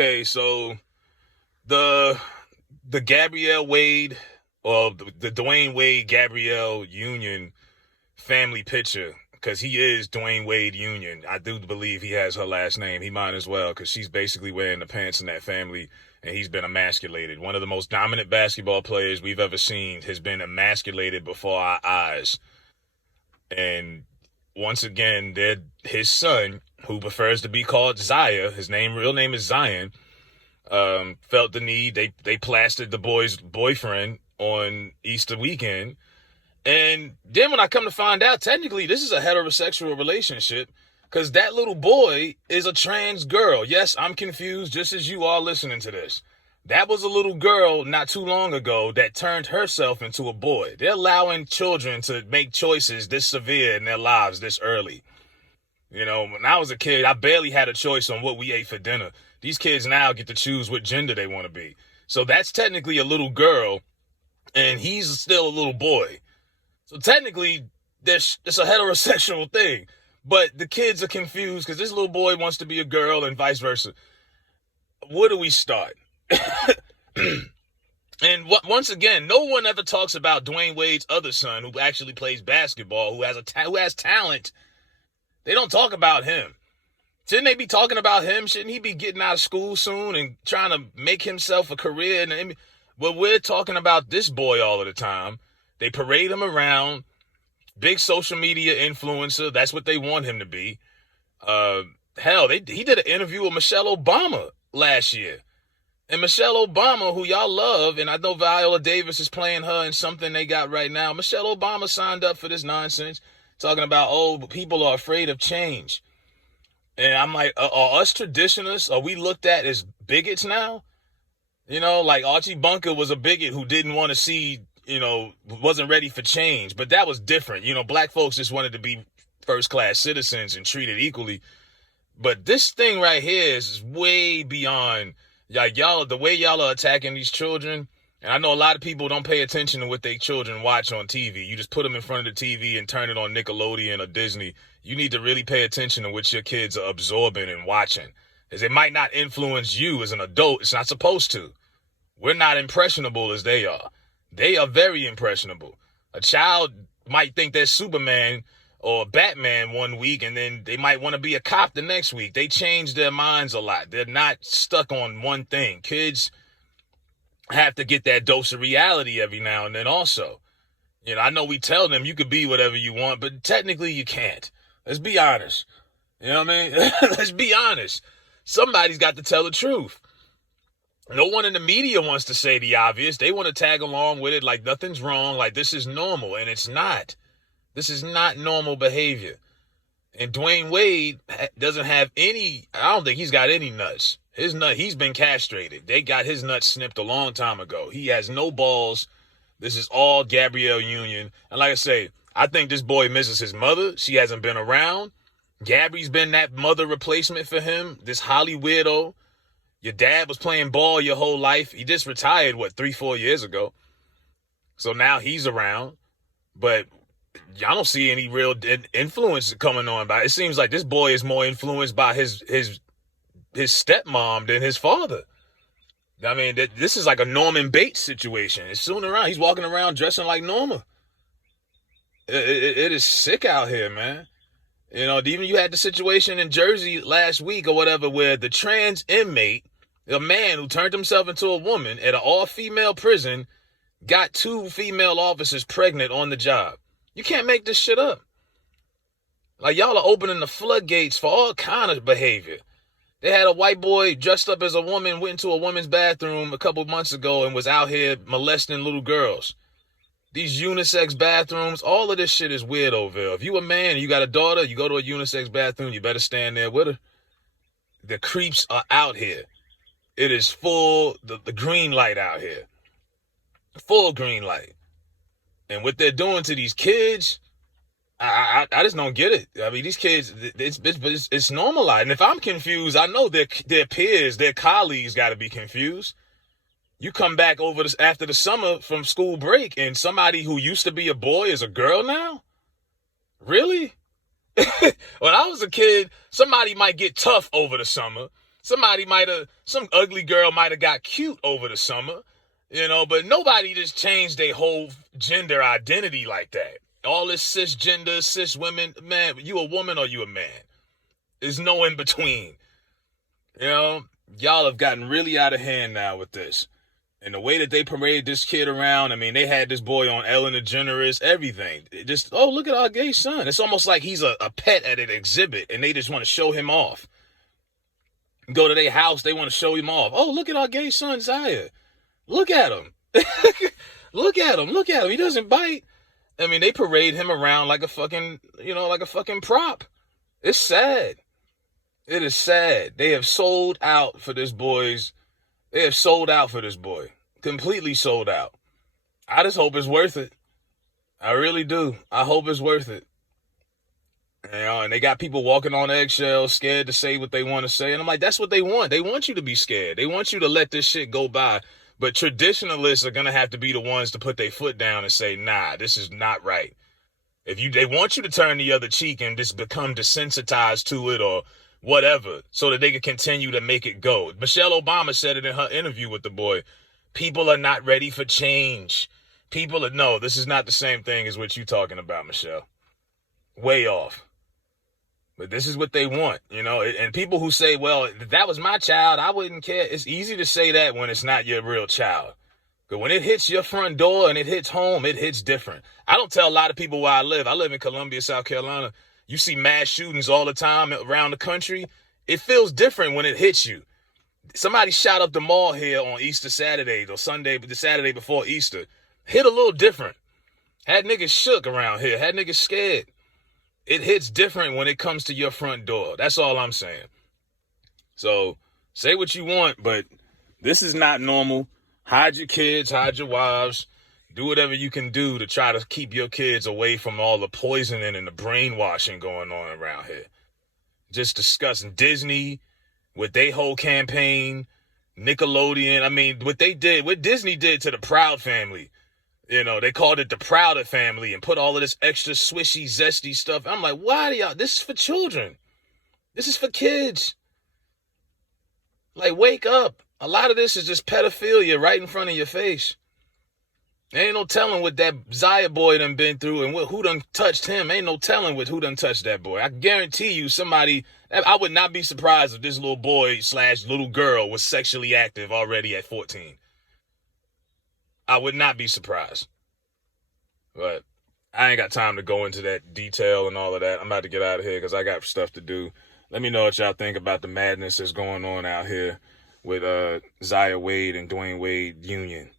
Okay, so the the Gabrielle Wade or the Dwayne Wade Gabrielle Union family picture, because he is Dwayne Wade Union. I do believe he has her last name. He might as well, because she's basically wearing the pants in that family, and he's been emasculated. One of the most dominant basketball players we've ever seen has been emasculated before our eyes. And once again, his son, who prefers to be called Zaya, real name is Zion, felt the need. They plastered the boy's boyfriend on Easter weekend. And then when I come to find out, technically this is a heterosexual relationship because that little boy is a trans girl. Yes, I'm confused just as you are listening to this. That was a little girl not too long ago that turned herself into a boy. They're allowing children to make choices this severe in their lives this early. You know, when I was a kid, I barely had a choice on what we ate for dinner. These kids now get to choose what gender they want to be. So that's technically a little girl, and he's still a little boy. So technically, it's a heterosexual thing. But the kids are confused because this little boy wants to be a girl and vice versa. Where do we start? And once again, no one ever talks about Dwayne Wade's other son who actually plays basketball, who has talent. They don't talk about him. Shouldn't they be talking about him? Shouldn't he be getting out of school soon and trying to make himself a career? Well, we're talking about this boy all of the time. They parade him around, big social media influencer. That's what they want him to be. Hell, he did an interview with Michelle Obama last year. And Michelle Obama, who y'all love, and I know Viola Davis is playing her in something they got right now. Michelle Obama signed up for this nonsense, talking about, people are afraid of change. And I'm like, are us traditionalists, are we looked at as bigots now? You know, like Archie Bunker was a bigot who didn't want to see, wasn't ready for change. But that was different. You know, black folks just wanted to be first-class citizens and treated equally. But this thing right here is way beyond, like, the way y'all are attacking these children. And I know a lot of people don't pay attention to what their children watch on TV. You just put them in front of the TV and turn it on Nickelodeon or Disney. You need to really pay attention to what your kids are absorbing and watching. Because it might not influence you as an adult. It's not supposed to. We're not impressionable as they are. They are very impressionable. A child might think they're Superman or Batman one week, and then they might want to be a cop the next week. They change their minds a lot. They're not stuck on one thing. Kids have to get that dose of reality every now and then also. You know, I know we tell them you could be whatever you want, but technically you can't. Let's be honest. You know what I mean? Let's be honest. Somebody's got to tell the truth. No one in the media wants to say the obvious. They want to tag along with it like nothing's wrong, like this is normal, and it's not. This is not normal behavior. And Dwayne Wade doesn't have I don't think he's got any nuts. He's been castrated. They got his nuts snipped a long time ago. He has no balls. This is all Gabrielle Union. And like I say, I think this boy misses his mother. She hasn't been around. Gabby's been that mother replacement for him, this Holly weirdo. Your dad was playing ball your whole life. He just retired, 3-4 years ago. So now he's around. But y'all don't see any real influence coming on by it. It seems like this boy is more influenced by his stepmom than his father. I mean, this is like a Norman Bates situation. It's soon around. He's walking around dressing like Norma. It is sick out here, man. You know, even you had the situation in Jersey last week or whatever where the trans inmate, a man who turned himself into a woman at an all-female prison, got 2 female officers pregnant on the job. You can't make this shit up. Like, y'all are opening the floodgates for all kind of behavior. They had a white boy dressed up as a woman, went into a woman's bathroom a couple months ago and was out here molesting little girls. These unisex bathrooms, all of this shit is weirdo-ville. If you a man and you got a daughter, you go to a unisex bathroom, you better stand there with her. The creeps are out here. It is full, the green light out here. Full green light. And what they're doing to these kids, I just don't get it. I mean, these kids, it's normalized. And if I'm confused, I know their peers, their colleagues got to be confused. You come back after the summer from school break and somebody who used to be a boy is a girl now? Really? When I was a kid, somebody might get tough over the summer. Some ugly girl might have got cute over the summer, but nobody just changed their whole gender identity like that. All this cisgender, cis women, man, you a woman or you a man? There's no in between. Y'all have gotten really out of hand now with this. And the way that they parade this kid around, I mean, they had this boy on Ellen DeGeneres, everything. Look at our gay son. It's almost like he's a pet at an exhibit, and they just want to show him off. Go to their house, they want to show him off. Oh, look at our gay son, Zaya. Look at him. Look at him. He doesn't bite. I mean, they parade him around like a fucking prop. It's sad. It is sad. They have sold out for this boy. Completely sold out. I just hope it's worth it. I really do. I hope it's worth it. And they got people walking on eggshells, scared to say what they want to say. And I'm like, that's what they want. They want you to be scared. They want you to let this shit go by. But traditionalists are going to have to be the ones to put their foot down and say, nah, this is not right. They want you to turn the other cheek and just become desensitized to it or whatever, so that they can continue to make it go. Michelle Obama said it in her interview with the boy. People are not ready for change. No, this is not the same thing as what you're talking about, Michelle. Way off. But this is what they want, and people who say, well, if that was my child, I wouldn't care. It's easy to say that when it's not your real child. But when it hits your front door and it hits home, it hits different. I don't tell a lot of people where I live. I live in Columbia, South Carolina. You see mass shootings all the time around the country. It feels different when it hits you. Somebody shot up the mall here on Easter Saturday or Sunday, but the Saturday before Easter. Hit a little different. Had niggas shook around here. Had niggas scared. It hits different when it comes to your front door. That's all I'm saying. So say what you want, but this is not normal. Hide your kids, hide your wives. Do whatever you can do to try to keep your kids away from all the poisoning and the brainwashing going on around here. Just discussing Disney with their whole campaign, Nickelodeon. I mean, what Disney did to the Proud family. They called it the Prouder family and put all of this extra swishy, zesty stuff. I'm like, why do y'all? This is for children. This is for kids. Like, wake up. A lot of this is just pedophilia right in front of your face. There ain't no telling what that Zaya boy done been through and who done touched him. Ain't no telling who done touched that boy. I guarantee you I would not be surprised if this little boy / little girl was sexually active already at 14. I would not be surprised. But I ain't got time to go into that detail and all of that. I'm about to get out of here because I got stuff to do. Let me know what y'all think about the madness that's going on out here with Zaya Wade and Dwayne Wade union.